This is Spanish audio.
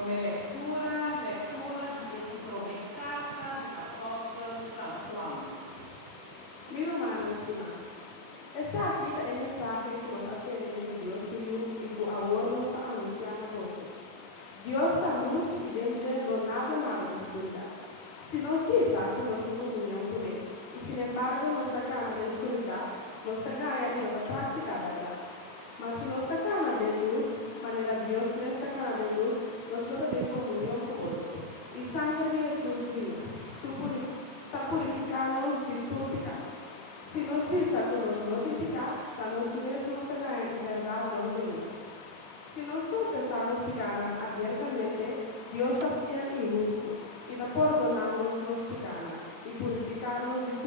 come lettura di provocata dell'Apostolo San Juan. Mi hermano estimado, esta vida es el mensaje que nos atiende de Dios y tu ahora nos está anunciando cosa. Dios da luz y dentro no nada de oscuridad. Si nos dice que nos unión por Él, y sin embargo nos sacan de oscuridad, nos sacan de la práctica de verdad. Mas si nos sacan de luz, manera Dios nos saca de luz, nosotros tenemos comunión con Él. Y sangre de Jesús vino, está purificándonos de todo pecado. Si nos piensa que nos notifica, a nosotros nos será en verdad no venimos. Si nos confesamos pecar abiertamente, Dios también es justo y no perdonamos los pecados y purificarnos de